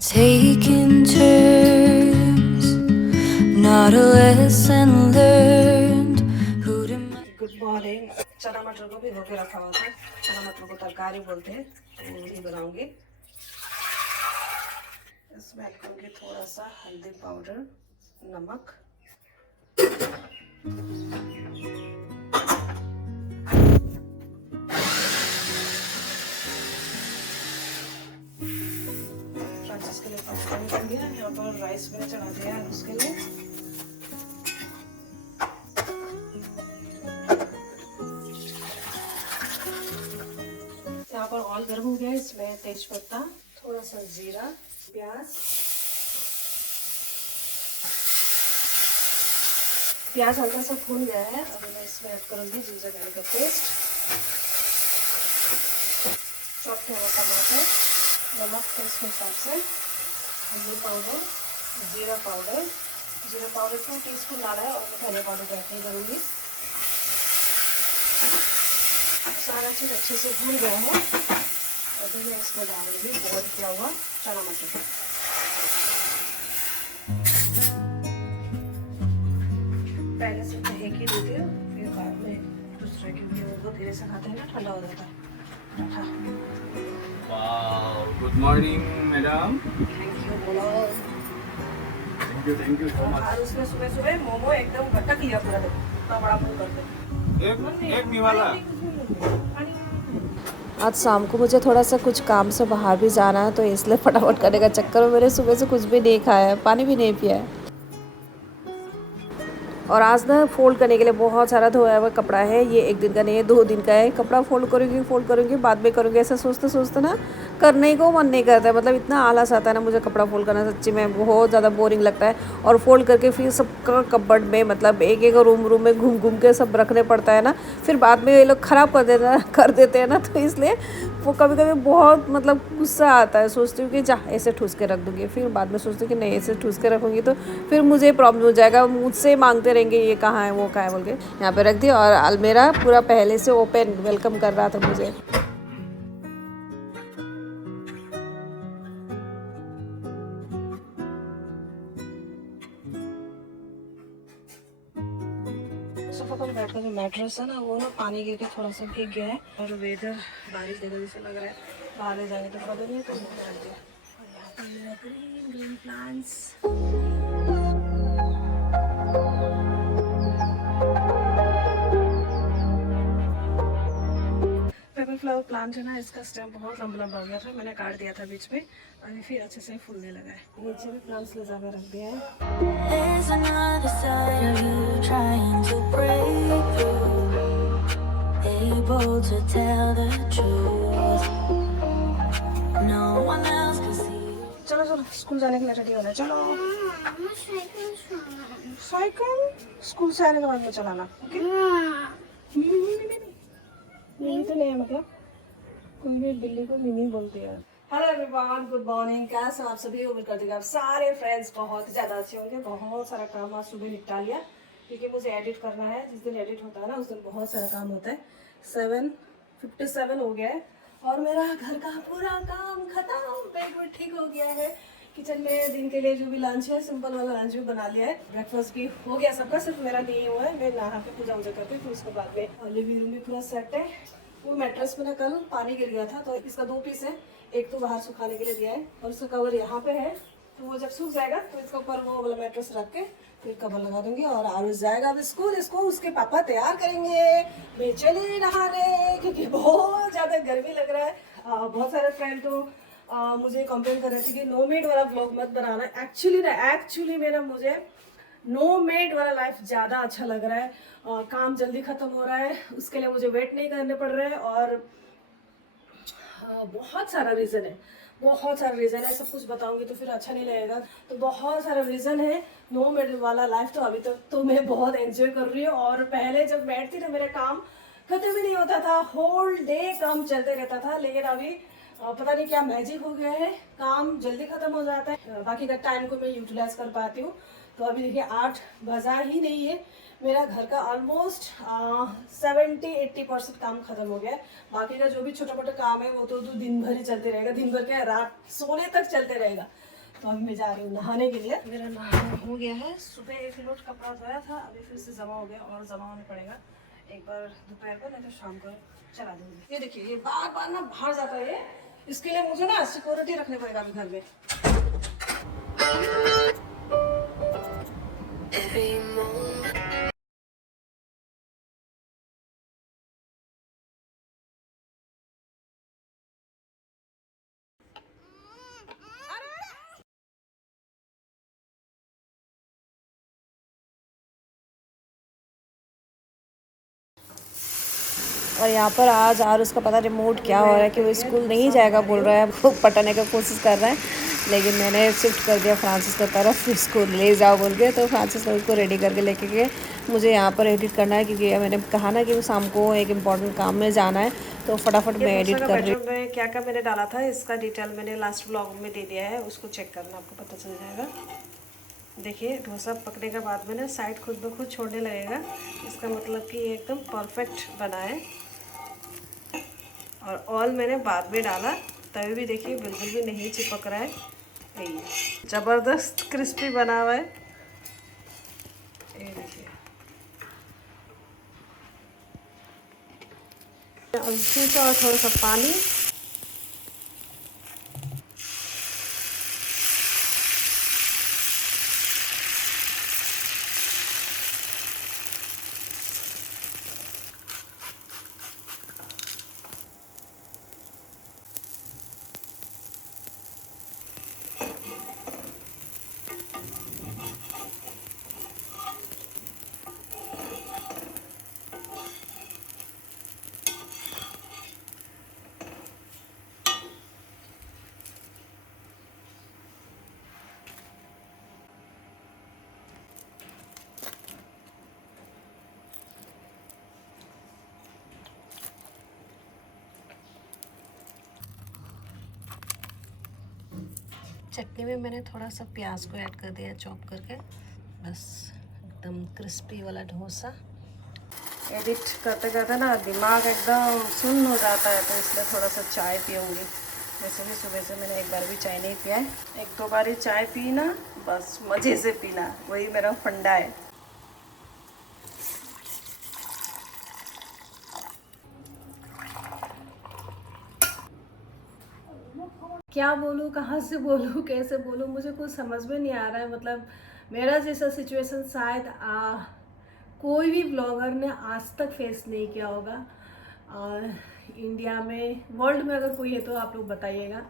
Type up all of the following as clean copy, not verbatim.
Taking turns, not a lesson learned. Good morning. चना मटर को भिगो के रखा हुआ था। चना मटर को तरकारी बोलते हैं, तो वही बनाऊंगी। इसमें ऐड करूंगी थोड़ा सा हल्दी पाउडर, नमक, फ्रांसिस के लिए पास्ता कर दिया। यहाँ पर राइस मैंने चढ़ा दिया है उसके लिए। यहाँ पर ऑयल गर्म हो गया है। इसमें तेज पत्ता, थोड़ा सा जीरा, प्याज हल्का सा भून गया है। अब मैं इसमें ऐड करूंगी जिंजर गार्लिक का पेस्ट, चॉप किया हुआ टमाटर, नमक टेस्ट के हिसाब से, हल्दी पाउडर, जीरा पाउडर 2 टीस्पून डाला है और मैं धनिया पाउडर ऐड नहीं करूँगी। सारा चीज़ अच्छे से भून गया है। अभी मैं इसमें डालूंगी बॉईल किया हुआ चना मटर। पहले से मैं एक ही देती हूँ, फिर बाद में दूसरे, क्योंकि वो धीरे से खाते हैं ना, ठंडा हो जाता है। Wow, good morning, madam. Thank you बोलो। Thank you so much. और उसमें सुबह सुबह मोमो एकदम गटक लिया पूरा, देखो इतना बड़ा मुंह करके। एक निवाला। आज शाम को मुझे थोड़ा सा कुछ काम से बाहर भी जाना है, तो इसलिए फटाफट करने का चक्कर में मैंने सुबह से कुछ भी नहीं खाया है, पानी भी नहीं पिया है। और आज ना फोल्ड करने के लिए बहुत सारा धोया हुआ कपड़ा है। ये एक दिन का नहीं है, 2 दिन का है। कपड़ा फोल्ड करूँगी बाद में करूँगी, ऐसा सोचते सोचते ना करने को मन नहीं करता है। मतलब इतना आलस आता है ना मुझे कपड़ा फोल्ड करना, सच्ची में बहुत ज़्यादा बोरिंग लगता है। और फोल्ड करके फिर सबका कपबोर्ड में, मतलब एक एक रूम में घूम के सब रखने पड़ता है ना। फिर बाद में ये लोग ख़राब कर देते हैं ना, तो इसलिए वो कभी कभी बहुत मतलब गुस्सा आता है। सोचती हूँ कि जा ऐसे ठूस के रख दूँगी, फिर बाद में सोचती हूँ कि नहीं ऐसे ठूस के रखूँगी तो फिर मुझे प्रॉब्लम हो जाएगा, मुझसे मांगते रहेंगे ये कहाँ है वो कहाँ है बोल के। यहाँ पे रख दिया और अलमीरा पूरा पहले से ओपन वेलकम कर रहा था मुझे। सोफा पर बैठ का जो मैट्रेस है ना, वो ना पानी गिर के थोड़ा सा भीग गया है। और वेदर बारिश देने जैसे लग रहा है, बाहर ले जाने तो पता नहीं है, तो रख दिया। और यहाँ पर मेरा green plants. Paper flower plant है ना, इसका स्टेम बहुत लंबा लंबा हो गया था, मैंने काट दिया था बीच में। अभी फिर अच्छे से फूलने लगा है। नीचे भी प्लांट्स ले जाकर रख दिया है। There's another side of you trying to break through, able to tell the truth. No one else can see you. चलो चलो स्कूल जाने के लिए रेडी होना है, चलो। साइकिल स्कूल से आने के बाद में चलाना, ओके? मिमी तो नहीं है, मतलब कोई भी बिल्ली को मिमी बोलती है। Hello everyone, good morning. कैसे आप सभी? उम्मीद करती हूँ आप सारे फ्रेंड्स बहुत ही ज़्यादा अच्छे होंगे। बहुत सारा काम आज सुबह निपटा लिया, क्योंकि मुझे एडिट करना है। जिस दिन एडिट होता है ना, उस दिन बहुत सारा काम होता है। 7:57 हो गया है और मेरा घर का पूरा काम खत्म। बेड ठीक हो गया है। किचन में दिन के लिए जो भी लंच है, सिंपल वाला लंच भी बना लिया है। ब्रेकफास्ट भी हो गया सबका, सिर्फ मेरा नहीं हुआ है। मैं नहा के पूजा वूजा करके फिर उसके बाद में लिविंग रूम भी पूरा सेट है। वो मैट्रेस में ना कल पानी गिर गया था, तो इसका 2 पीस है। एक तो बाहर सुखाने के लिए दिया है और उसका कवर यहाँ पे है, तो वो जब सूख जाएगा तो इसके ऊपर वो वाला मैट्रेस रख के फिर कवर लगा दूंगी। और आरुष जाएगा अब स्कूल। इसको उसके पापा तैयार करेंगे। मैं चली नहाने, क्योंकि बहुत ज़्यादा गर्मी लग रहा है। बहुत सारे फ्रेंड तो मुझे कंप्लेन कर रहे थे कि नो मेड वाला व्लॉग मत बनाना। एक्चुअली मेरा मुझे नो मेड वाला लाइफ ज़्यादा अच्छा लग रहा है। काम जल्दी ख़त्म हो रहा है, उसके लिए मुझे वेट नहीं करने पड़ रहे हैं। और बहुत सारा रीज़न है, सब कुछ बताऊंगी तो फिर अच्छा नहीं लगेगा। तो बहुत सारा रीज़न है। नो मेड वाला लाइफ तो अभी तक तो मैं बहुत एंजॉय कर रही हूँ। और पहले जब बैठती ना, मेरा काम खत्म ही नहीं होता था, होल डे काम चलते रहता था। लेकिन अभी पता नहीं क्या मैजिक हो गया है, काम जल्दी खत्म हो जाता है, बाकी का टाइम को मैं यूटिलाइज कर पाती हूँ। तो अभी देखिए 8 बजा ही नहीं है, मेरा घर का ऑलमोस्ट 70-80% काम खत्म हो गया है। बाकी का जो भी छोटा मोटा काम है वो तो दिन भर ही चलते रहेगा, दिन भर क्या रात सोने तक चलते रहेगा। तो अभी मैं जा रही हूँ नहाने के लिए। मेरा नहाना हो गया है। सुबह एक लोट कपड़ा धोया था, अभी फिर से जमा हो गया और जमा होने पड़ेगा। एक बार दोपहर को नहीं तो शाम को चला दूँगी। ये देखिए ये बार बार ना बाहर जाता है ये, इसके लिए मुझे ना सिक्योरिटी रखने पड़ेगा अभी घर में। और यहाँ पर आज आरुष का पता रिमोट क्या हो रहा है कि वो स्कूल नहीं जाएगा बोल रहा है, वो पटाने का कोशिश कर रहा है, लेकिन मैंने शिफ्ट कर दिया फ्रांसिस की तरफ, स्कूल ले जाओ बोल के। तो फ्रांसिस ने उसको रेडी करके लेके गए। मुझे यहाँ पर एडिट करना है क्योंकि मैंने कहा ना कि वो शाम को एक इम्पॉर्टेंट काम में जाना है, तो फटाफट मैं एडिट कर रही हूँ। में क्या क्या मैंने डाला था इसका डिटेल मैंने लास्ट व्लॉग में दे दिया है, उसको चेक करना, आपको पता चल जाएगा। देखिए डोसा पकने के बाद में ना साइड खुद ब खुद छोड़ने लगेगा, इसका मतलब कि ये एकदम परफेक्ट बना है। और ऑयल मैंने बाद में डाला, तभी भी देखिए बिल्कुल भी नहीं चिपक रहा है, यही ज़बरदस्त क्रिस्पी बना हुआ है। ये देखिए अब फिर से और थोड़ा सा पानी, चटनी में मैंने थोड़ा सा प्याज को ऐड कर दिया चॉप करके, बस एकदम क्रिस्पी वाला डोसा। एडिट करते करते ना दिमाग एकदम सुन्न हो जाता है, तो इसलिए थोड़ा सा चाय पीऊँगी। वैसे भी सुबह से मैंने एक बार भी चाय नहीं पिया है, एक दो बार ही चाय पीना, बस मज़े से पीना, वही मेरा फंडा है। क्या बोलूँ, कहाँ से बोलूँ, कैसे बोलूँ, मुझे कुछ समझ में नहीं आ रहा है। मतलब मेरा जैसा सिचुएशन शायद कोई भी ब्लॉगर ने आज तक फेस नहीं किया होगा। इंडिया में, वर्ल्ड में अगर कोई है तो आप लोग बताइएगा।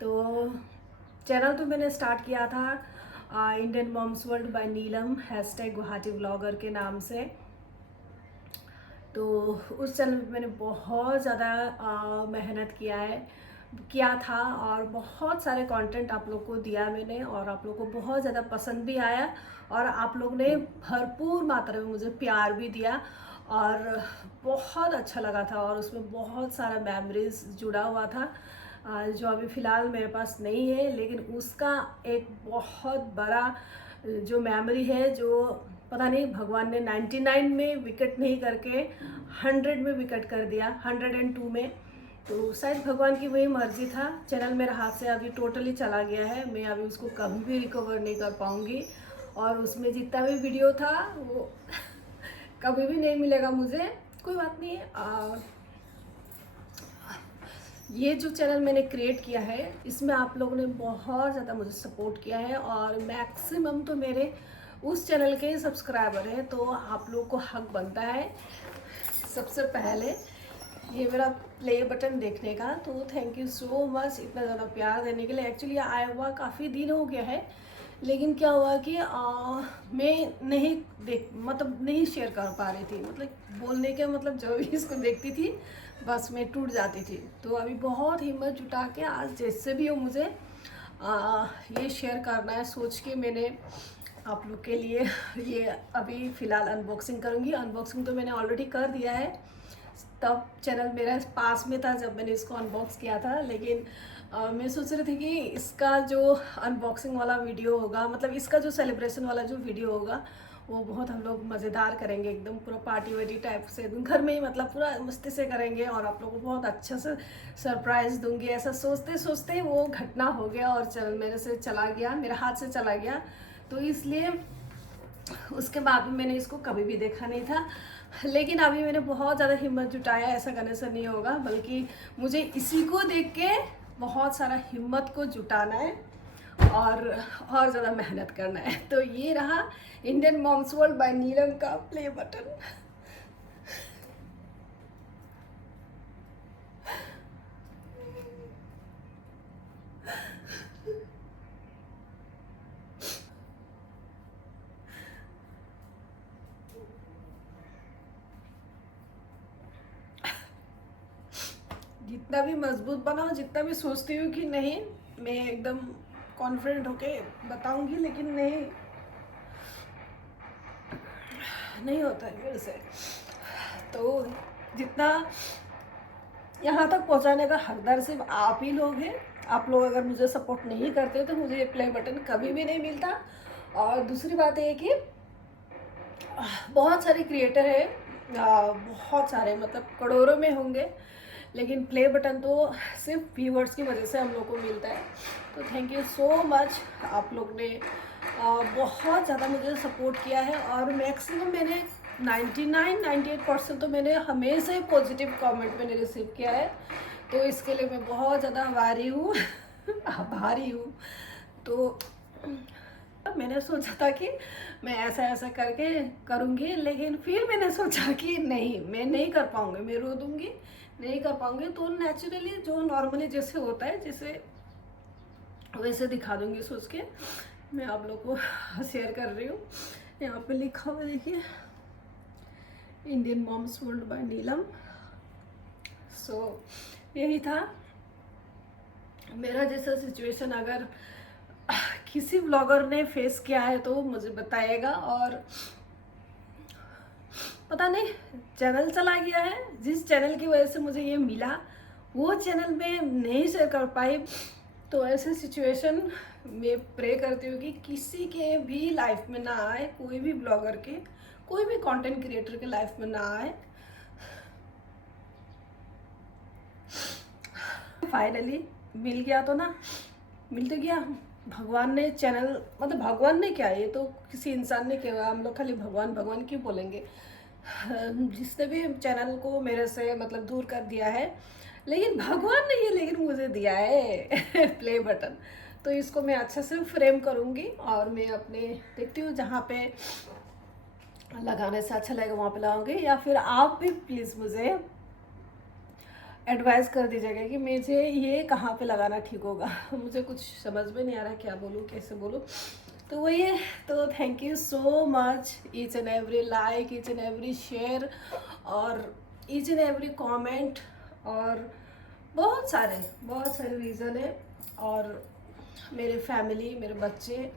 तो चैनल तो मैंने स्टार्ट किया था Indian moms world by Neelam #Guwahati blogger के नाम से। तो उस चैनल पे मैंने बहुत ज़्यादा मेहनत किया था और बहुत सारे कंटेंट आप लोग को दिया मैंने, और आप लोग को बहुत ज़्यादा पसंद भी आया, और आप लोग ने भरपूर मात्रा में मुझे प्यार भी दिया और बहुत अच्छा लगा था। और उसमें बहुत सारा मेमोरीज जुड़ा हुआ था जो अभी फ़िलहाल मेरे पास नहीं है, लेकिन उसका एक बहुत बड़ा जो मेमोरी है, जो पता नहीं भगवान ने 99 में विकेट नहीं करके 100 में विकेट कर दिया, 102 में। तो शायद भगवान की वही मर्जी था। चैनल मेरे हाथ से अभी टोटली चला गया है, मैं अभी उसको कभी भी रिकवर नहीं कर पाऊँगी, और उसमें जितना भी वीडियो था वो कभी भी नहीं मिलेगा मुझे। कोई बात नहीं है। ये जो चैनल मैंने क्रिएट किया है, इसमें आप लोगों ने बहुत ज़्यादा मुझे सपोर्ट किया है, और मैक्सिमम तो मेरे उस चैनल के सब्सक्राइबर हैं, तो आप लोग को हक बनता है सबसे पहले ये मेरा प्ले बटन देखने का। तो थैंक यू सो मच इतना ज़्यादा प्यार देने के लिए। एक्चुअली आया हुआ काफ़ी दिन हो गया है, लेकिन क्या हुआ कि मैं नहीं शेयर कर पा रही थी, मतलब बोलने के मतलब जब भी इसको देखती थी बस मैं टूट जाती थी। तो अभी बहुत हिम्मत जुटा के आज जैसे भी हो मुझे ये शेयर करना है, सोच के मैंने आप लोग के लिए ये अभी फ़िलहाल अनबॉक्सिंग करूँगी। अनबॉक्सिंग तो मैंने ऑलरेडी कर दिया है, तब चैनल मेरा पास में था जब मैंने इसको अनबॉक्स किया था, लेकिन मैं सोच रही थी कि इसका जो अनबॉक्सिंग वाला वीडियो होगा, मतलब इसका जो सेलिब्रेशन वाला जो वीडियो होगा वो बहुत हम लोग मज़ेदार करेंगे, एकदम पूरा पार्टी वार्टी टाइप से एकदम घर में ही, मतलब पूरा मस्ती से करेंगे और आप लोगों को बहुत अच्छा से सरप्राइज़ दूंगी। ऐसा सोचते सोचते वो घटना हो गया और चैनल मेरे से चला गया, मेरे हाथ से चला गया। तो इसलिए उसके बाद में मैंने इसको कभी भी देखा नहीं था। लेकिन अभी मैंने बहुत ज़्यादा हिम्मत जुटाया, ऐसा करने से नहीं होगा, बल्कि मुझे इसी को देख के बहुत सारा हिम्मत को जुटाना है और ज़्यादा मेहनत करना है। तो ये रहा इंडियन मॉम्स वर्ल्ड बाय नीलम का प्ले बटन। जितना भी मजबूत बनाओ, जितना भी सोचती हूँ कि नहीं मैं एकदम कॉन्फिडेंट होके बताऊंगी, लेकिन नहीं होता है मेरे से। तो जितना यहाँ तक पहुँचाने का हकदार सिर्फ आप ही लोग हैं। आप लोग अगर मुझे सपोर्ट नहीं करते तो मुझे ये प्ले बटन कभी भी नहीं मिलता। और दूसरी बात ये कि बहुत सारे क्रिएटर हैं, बहुत सारे, मतलब करोड़ों में होंगे, लेकिन प्ले बटन तो सिर्फ व्यूअर्स की वजह से हम लोग को मिलता है। तो थैंक यू सो मच, आप लोग ने बहुत ज़्यादा मुझे सपोर्ट किया है। और मैक्सिमम मैंने 99-98% तो मैंने हमेशा ही पॉजिटिव कमेंट मैंने रिसीव किया है। तो इसके लिए मैं बहुत ज़्यादा आभारी हूँ आभारी हूँ। तो मैंने सोचा था कि मैं ऐसा ऐसा करके करूँगी, लेकिन फिर मैंने सोचा कि नहीं, मैं नहीं कर पाऊँगी, मैं रो दूँगी, नहीं कर पाऊँगी। तो नेचुरली जो नॉर्मली जैसे होता है जैसे वैसे दिखा दूँगी सोच के मैं आप लोग को शेयर कर रही हूँ। यहाँ पे लिखा हुआ देखिए, इंडियन मॉम्स वर्ल्ड बाय नीलम। सो यही था मेरा जैसा सिचुएशन। अगर किसी ब्लॉगर ने फेस किया है तो मुझे बताइएगा। और पता नहीं चैनल चला गया है, जिस चैनल की वजह से मुझे ये मिला वो चैनल में नहीं शेयर कर पाई। तो ऐसे सिचुएशन में प्रे करती हूँ कि किसी के भी लाइफ में ना आए, कोई भी ब्लॉगर के, कोई भी कंटेंट क्रिएटर के लाइफ में ना आए। फाइनली मिल गया तो ना, मिल तो गया। भगवान ने चैनल, मतलब भगवान ने क्या, ये तो किसी इंसान ने किया, हम लोग खाली भगवान भगवान क्यों बोलेंगे। जिसने भी चैनल को मेरे से मतलब दूर कर दिया है, लेकिन भगवान ने ये लेकिन मुझे दिया है प्ले बटन। तो इसको मैं अच्छे से फ्रेम करूँगी और मैं अपने देखती हूँ जहाँ पे लगाने से अच्छा लगेगा वहाँ पे लगाऊंगी। या फिर आप भी प्लीज़ मुझे एडवाइस कर दीजिएगा कि मुझे ये कहाँ पे लगाना ठीक होगा। मुझे कुछ समझ में नहीं आ रहा क्या बोलूँ, कैसे बोलूँ। तो वही है। तो thank you so much, each and every like, each and every share और ईच एंड एवरी कमेंट। और बहुत सारे रीज़न है। और मेरे फैमिली, मेरे बच्चे,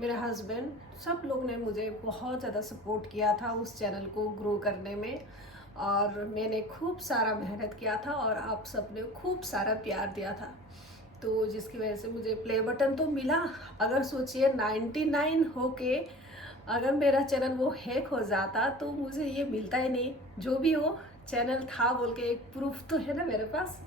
मेरे हस्बैंड, सब लोग ने मुझे बहुत ज़्यादा सपोर्ट किया था उस चैनल को ग्रो करने में। और मैंने खूब सारा मेहनत किया था और आप सब ने खूब सारा प्यार दिया था। तो जिसकी वजह से मुझे प्ले बटन तो मिला। अगर सोचिए 99 होके अगर मेरा चैनल वो हैक हो जाता तो मुझे ये मिलता ही नहीं। जो भी हो, चैनल था बोल के एक प्रूफ तो है ना मेरे पास।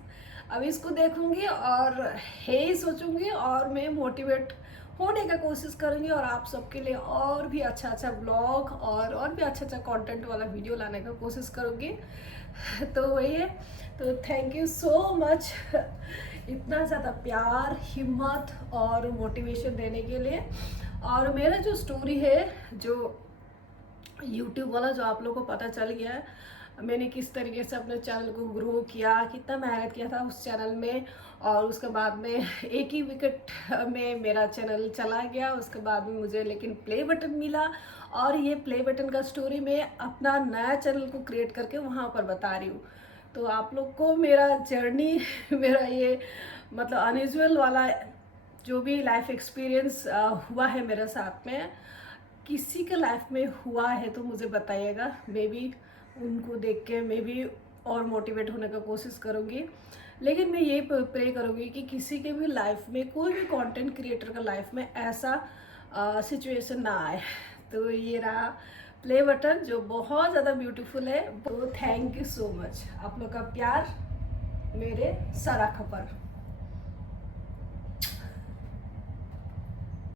अब इसको देखूंगी और है ही सोचूंगी और मैं मोटिवेट होने का कोशिश करूंगी और आप सबके लिए और भी अच्छा ब्लॉग और भी अच्छा कंटेंट वाला वीडियो लाने का कोशिश करूंगी। तो वही है। तो थैंक यू सो मच इतना ज़्यादा प्यार, हिम्मत और मोटिवेशन देने के लिए। और मेरा जो स्टोरी है, जो यूट्यूब वाला, जो आप लोगों को पता चल गया है मैंने किस तरीके से अपने चैनल को ग्रो किया, कितना मेहनत किया था उस चैनल में। और उसके बाद में एक ही विकेट में मेरा चैनल चला गया। उसके बाद में मुझे लेकिन प्ले बटन मिला और ये प्ले बटन का स्टोरी मैं अपना नया चैनल को क्रिएट करके वहाँ पर बता रही हूँ। तो आप लोग को मेरा जर्नी मेरा ये मतलब अनयूजुअल वाला जो भी लाइफ एक्सपीरियंस हुआ है मेरे साथ में, किसी के लाइफ में हुआ है तो मुझे बताइएगा। मे बी उनको देख के मैं भी और मोटिवेट होने का कोशिश करूँगी। लेकिन मैं ये प्रे करूँगी कि किसी के भी लाइफ में, कोई भी कंटेंट क्रिएटर का लाइफ में ऐसा सिचुएशन ना आए। तो ये रहा प्ले बटन जो बहुत ज़्यादा ब्यूटीफुल है। तो थैंक यू सो मच, आप लोग का प्यार मेरे सराखा पर।